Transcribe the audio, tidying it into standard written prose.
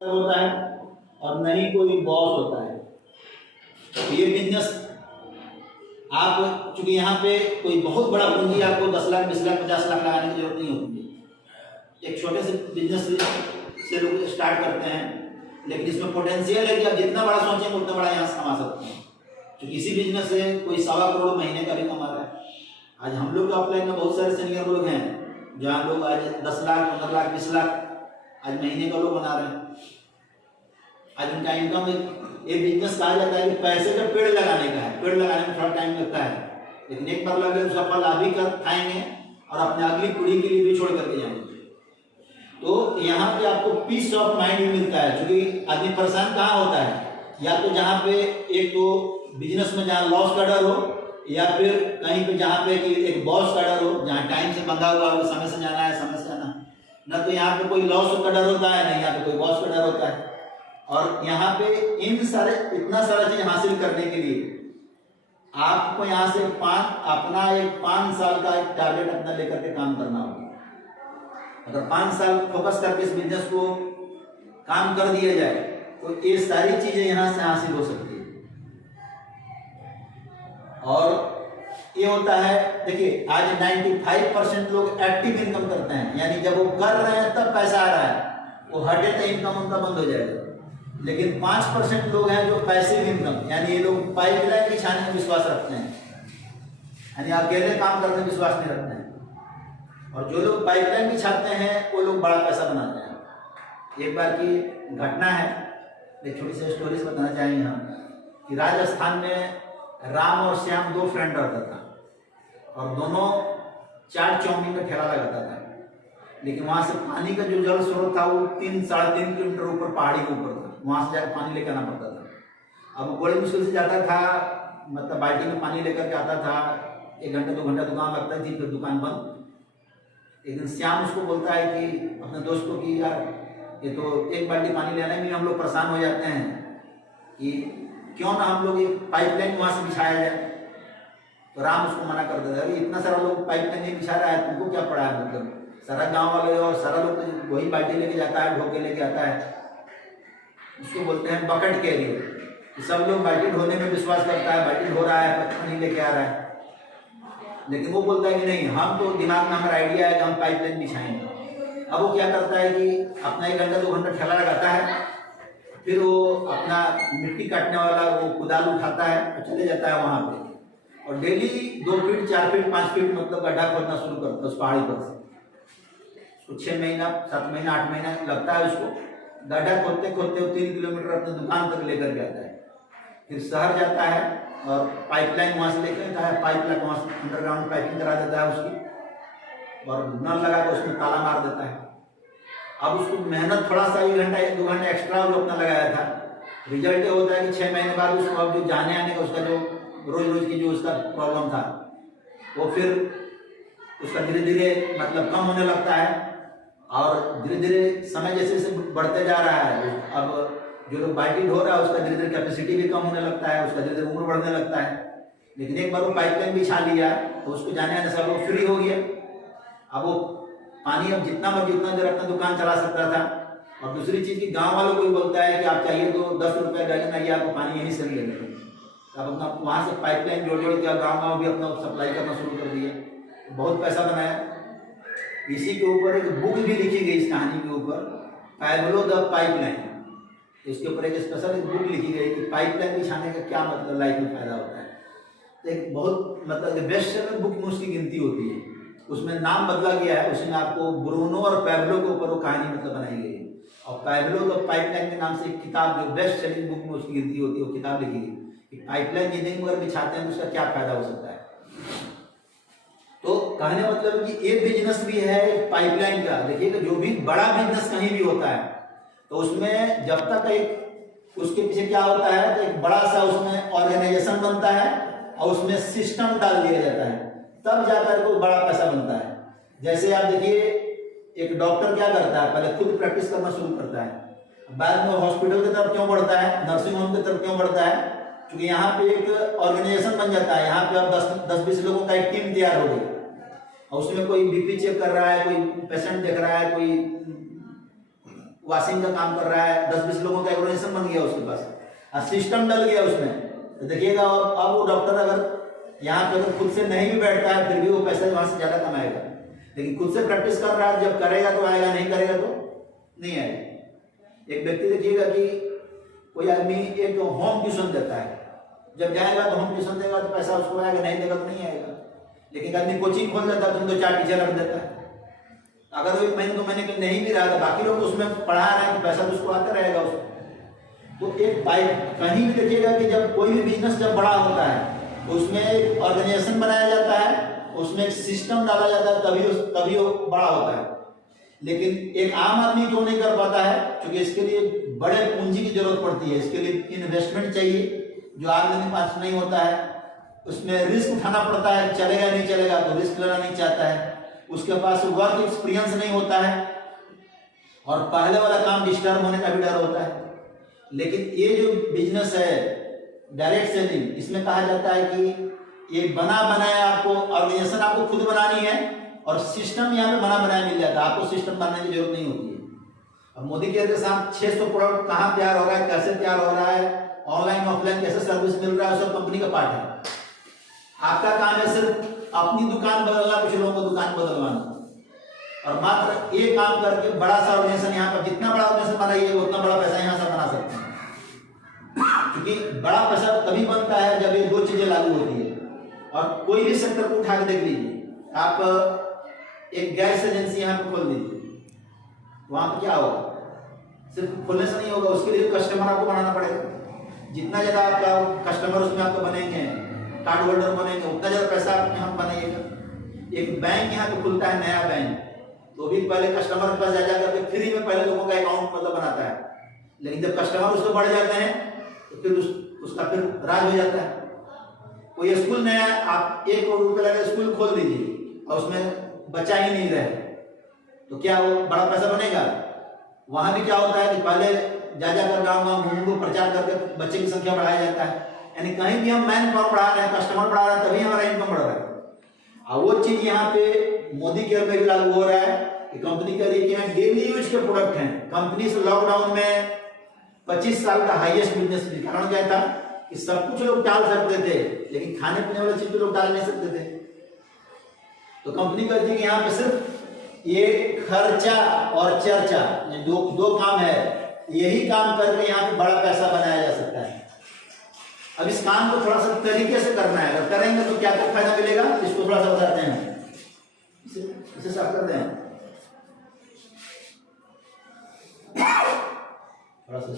होता है और न ही कोई बॉस होता है। तो ये बिजनेस आप चूंकि यहाँ पे कोई बहुत बड़ा पूंजी आपको 10 लाख 20 लाख 50 लाख लगाने की जरूरत नहीं होती है। एक छोटे से बिजनेस से लोग स्टार्ट करते हैं, लेकिन इसमें पोटेंशियल है कि आप जितना बड़ा सोचेंगे उतना बड़ा यहाँ से कमा सकते हैं। तो किसी बिजनेस से कोई 1.25 करोड़ महीने का भी कमा रहा है। आज हम लोग ऑफलाइन में बहुत सारे सीनियर लोग हैं जहाँ लोग आज 10 लाख 15 लाख 20 लाख आज महीने का लोग बना रहे हैं। आज उनका इनकम एक बिजनेस कहा जाता है कि पैसे का पेड़ लगाने का है। पेड़ लगाने में थोड़ा टाइम लगता है, लेकिन एक बार लगे उसका फल आप भी कर खाएंगे और अपने अगली पीढ़ी के लिए भी छोड़ करके जाएंगे। तो यहाँ पे आपको पीस ऑफ माइंड भी मिलता है, क्योंकि आदमी परेशान कहाँ होता है, या तो जहाँ पे एक तो बिजनेस में जहाँ लॉस का डर हो, या फिर कहीं पे जहाँ पे कि एक बॉस का डर हो, जहाँ टाइम से बंधा हुआ हो, समय से जाना है समय से आना। न तो यहाँ पे कोई लॉस का डर होता है, न यहाँ पे कोई बॉस का डर होता है। और यहाँ पे इतना सारा चीज हासिल करने के लिए आपको यहाँ से अपना एक 5 साल का एक टारगेट अपना लेकर के काम करना होगा। अगर 5 साल फोकस करके इस बिजनेस को काम कर दिया जाए तो ये सारी चीजें यहाँ से हासिल हो सकती है। और ये होता है, देखिए आज 95% लोग एक्टिव इनकम करते हैं, यानी जब वो कर रहे हैं तब पैसा आ रहा है, वो हटे तो इनकम उनका बंद हो जाएगा। लेकिन 5% लोग हैं जो पैसिव इनकम, यानी ये लोग पाइपलाइन बिछाने में विश्वास रखते हैं, यानी अकेले काम करने में विश्वास नहीं रखते हैं। और जो लोग पाइपलाइन बिछाते हैं वो लोग बड़ा पैसा बनाते हैं। एक बार की घटना है, एक छोटी सी स्टोरी बताना चाहेंगे हम कि राजस्थान में राम और श्याम 2 फ्रेंड रहता था और दोनों चाट चाउमीन का ठेला लगाता था। लेकिन वहां से पानी का जो जल स्रोत था वो 3-3.5 किलोमीटर ऊपर पहाड़ी के ऊपर था, वहां से जाकर पानी लेकर आना पड़ता था। अब बड़ी मुश्किल से जाता था, मतलब बाल्टी में पानी लेकर के आता था, 1 घंटा 2 घंटा दुकान लगता थी, फिर दुकान बंद। एक दिन श्याम उसको बोलता है कि अपने दोस्त को कि यार ये तो 1 बाल्टी पानी लेने में हम लोग परेशान हो जाते हैं, कि क्यों ना हम लोग एक पाइपलाइन वहां से बिछाया जाए। तो राम उसको मना कर देता है, इतना सारा लोग पाइपलाइन नहीं बिछा रहा है, तुमको क्या पड़ा है, मतलब सारा गांव वाले और सारा लोग तो वही बाल्टी लेके जाता है, ढो के लेके आता है। उसको बोलते हैं बकेट कैरियर। सब लोग बाल्टी ढोने में विश्वास करता है, बाल्टी ढो रहा है, पानी लेके आ रहा है। लेकिन वो बोलता है कि नहीं, हम तो दिमाग में हमारा आइडिया है कि हम पाइपलाइन बिछाएंगे। अब वो क्या करता है कि अपना 1 घंटा 2 घंटा ठेला लगाता है, फिर वो अपना मिट्टी काटने वाला वो कुदाल उठाता है और चले जाता है वहां पे, और डेली 2 फीट 4 फीट 5 फीट मतलब गड्ढा खोदना शुरू करता है उस पहाड़ी पर से। 6 महीना 7 महीना 8 महीना लगता है उसको। गड्ढा खोदते खोदते 3 किलोमीटर अपनी दुकान तक लेकर के आता है। फिर शहर जाता है और पाइपलाइन वहां से लेकर आता है, पाइपलाइन वहां से अंडरग्राउंड पाइपिंग करा देता है उसकी, और नल लगा कर उसमें ताला मार देता है। अब उसको मेहनत थोड़ा सा 1 घंटा 1-2 घंटा एक्स्ट्रा जो अपना लगाया था, रिजल्ट ये होता है कि 6 महीने बाद उसको अब जो जाने आने का उसका जो रोज की जो उसका प्रॉब्लम था वो फिर उसका धीरे धीरे मतलब कम होने लगता है। और धीरे धीरे समय जैसे जैसे बढ़ते जा रहा है, अब जो लोग बाल्टी ढो रहा है उसका धीरे धीरे कैपेसिटी भी कम होने लगता है, उसका धीरे धीरे उम्र बढ़ने लगता है। लेकिन एक बार वो पाइपलाइन बिछा लिया तो उसको जाने आने से वो फ्री हो गया। अब वो पानी अब जितना मर्जी उतना देर अपना दुकान चला सकता था। और दूसरी चीज की गांव वालों को भी बोलता है कि आप चाहिए तो 10 रुपये डालें ना, ये आपको पानी यहीं से ले लेंगे। अब अपना वहां से पाइपलाइन जोड़ जोड़ के गाँव भी अपना सप्लाई करना शुरू कर दिया, बहुत पैसा बनाया। इसी के ऊपर एक बुक भी लिखी गई इस कहानी के ऊपर, पैब्लो द पाइपलाइन। इसके ऊपर एक स्पेशल बुक लिखी गई कि पाइपलाइन बिछाने का क्या मतलब लाइफ में फायदा होता है। तो एक बहुत मतलब बेस्ट सेलर बुक में उसकी गिनती होती है। उसमें नाम बदला गया है, उसमें आपको ब्रूनो और पैब्लो के ऊपर वो कहानी मतलब बनाई गई है। और पैब्लो द पाइपलाइन के नाम से एक किताब जो बेस्ट सेलिंग बुक में उसकी गिनती होती है, वो किताब लिखी गई कि पाइपलाइन जिंदगी में अगर बिछाते हैं तो उसका क्या फायदा हो सकता है। तो कहने मतलब कि एक बिजनेस भी है पाइपलाइन का। देखिए कि जो भी बड़ा बिजनेस कहीं भी होता है तो उसमें जब तक एक उसके पीछे क्या होता है, तो एक बड़ा सा उसमें ऑर्गेनाइजेशन बनता है और उसमें सिस्टम डाल दिया जाता है, तब जाकर कोई बड़ा पैसा बनता है। जैसे आप देखिए एक डॉक्टर क्या करता है, पहले खुद प्रैक्टिस करना शुरू करता है, बाद में हॉस्पिटल की तरफ क्यों बढ़ता है, नर्सिंग होम की तरफ क्यों बढ़ता है, क्योंकि यहाँ पे एक ऑर्गेनाइजेशन बन जाता है। यहाँ पे अब 10-20 लोगों का एक टीम तैयार हो गई और उसमें कोई बीपी चेक कर रहा है, कोई पेशेंट देख रहा है, कोई वॉशिंग का काम कर रहा है, 10-20 लोगों का ऑर्गेनाइजेशन बन गया उसके पास, और सिस्टम डल गया उसमें, तो देखिएगा अब वो डॉक्टर अगर यहाँ पे अगर खुद से नहीं भी बैठता है फिर भी वो पैसा वहां से ज़्यादा कमाएगा। लेकिन खुद से प्रैक्टिस कर रहा है, जब करेगा तो आएगा, नहीं करेगा तो नहीं आएगा। एक व्यक्ति देखिएगा कि कोई आदमी एक होम ट्यूशन देता है, जब जाएगा तो होम ट्यूशन देगा तो पैसा उसको आएगा, नहीं देगा तो नहीं आएगा। लेकिन आदमी कोचिंग खोल देता है तो 2-4 टीचर रख देता है, अगर वो 1 महीने 2 महीने के नहीं भी रहा तो बाकी लोग उसमें पढ़ा रहे हैं तो पैसा तो उसको आता रहेगा उसको। तो एक बाइक कहीं भी देखिएगा कि जब कोई भी बिजनेस जब बड़ा होता है तो उसमें एक ऑर्गेनाइजेशन बनाया जाता है, उसमें एक सिस्टम डाला जाता है, तभी वो बड़ा होता है। लेकिन एक आम आदमी क्यों नहीं कर पाता है? क्योंकि इसके लिए बड़े पूंजी की जरूरत पड़ती है, इसके लिए इन्वेस्टमेंट चाहिए जो आदमी के पास नहीं होता है। उसमें रिस्क उठाना पड़ता है, चलेगा नहीं चलेगा तो रिस्क लेना नहीं चाहता है, उसके पास वर्क एक्सपीरियंस नहीं होता है, और पहले वाला काम डिस्टर्ब होने का भी डर होता है। लेकिन ये जो बिजनेस है डायरेक्ट सेलिंग, इसमें कहा जाता है कि ये बना बनाया आपको ऑर्गेनाइजेशन आपको खुद बनानी है, और सिस्टम यहाँ पे बना बनाया मिल जाता है, आपको सिस्टम बनाने की जरूरत नहीं होती है। अब मोदी केयर के साथ 600 प्रोडक्ट कहाँ तैयार हो रहा है, कैसे तैयार हो रहा है, ऑनलाइन ऑफलाइन कैसे सर्विस मिल रहा है, सब कंपनी का पार्ट है। आपका काम है सिर्फ अपनी दुकान बदलना, कुछ लोगों को दुकान बदलवाना, और मात्र एक काम करके बड़ा सा ऑर्गेनाइजेशन यहाँ पर जितना बड़ा ऑर्गेनाइजेशन बनाइएगा उतना बड़ा पैसा यहाँ से बना सकते हैं। क्योंकि बड़ा पैसा तभी बनता है जब ये 2 चीजें लागू होती है। और कोई भी सेक्टर को उठा के देख लीजिए, आप एक गैस एजेंसी यहाँ पे खोल दीजिए, वहां पर क्या होगा? सिर्फ खोलने से नहीं होगा, उसके लिए कस्टमर आपको बनाना पड़ेगा। जितना ज्यादा आपका कस्टमर उसमें आपको बनेंगे, कार्ड होल्डर बनेंगे, उतना ज्यादा पैसा आप यहाँ बनाइएगा। एक बैंक यहाँ पे खुलता है, नया बैंक, तो भी पहले कस्टमर के पास जा करके फ्री में पहले लोगों का अकाउंट मतलब बनाता है। लेकिन जब कस्टमर उसको बढ़ जाते हैं तो फिर उसका फिर राज हो जाता है। कोई स्कूल नया, आप 1 करोड़ रुपए लगा स्कूल खोल दीजिए और उसमें बच्चा ही नहीं रहे तो क्या वो बड़ा पैसा बनेगा? वहां भी क्या होता है कि पहले जा जाकर गाँव घूम प्रचार करके बच्चे की संख्या बढ़ाया जाता है। यानी कहीं भी हम मैन पावर बढ़ा रहे हैं, कस्टमर बढ़ा रहे हैं, तभी हमारा इनकम बढ़ रहा है। और वो चीज यहाँ पे मोदी केयर में भी लागू हो रहा है कि कंपनी कह रही है कि यहाँ डेली यूज के प्रोडक्ट हैं। कंपनी से लॉकडाउन में 25 साल का हाईएस्ट बिजनेस भी, कारण क्या था कि सब कुछ लोग टाल सकते थे लेकिन खाने पीने वाली चीज तो लोग टाल नहीं सकते थे। तो कंपनी कहती है कि यहाँ पे सिर्फ ये खर्चा और चर्चा, ये दो काम है, यही काम करके यहाँ पे बड़ा पैसा बनाया जा सकता है। अब इस काम को थोड़ा सा तरीके से करना है, अगर करेंगे तो क्या क्या फायदा मिलेगा इसको थोड़ा सा बताते हैं। इसे साफ कर दें, थोड़ा सा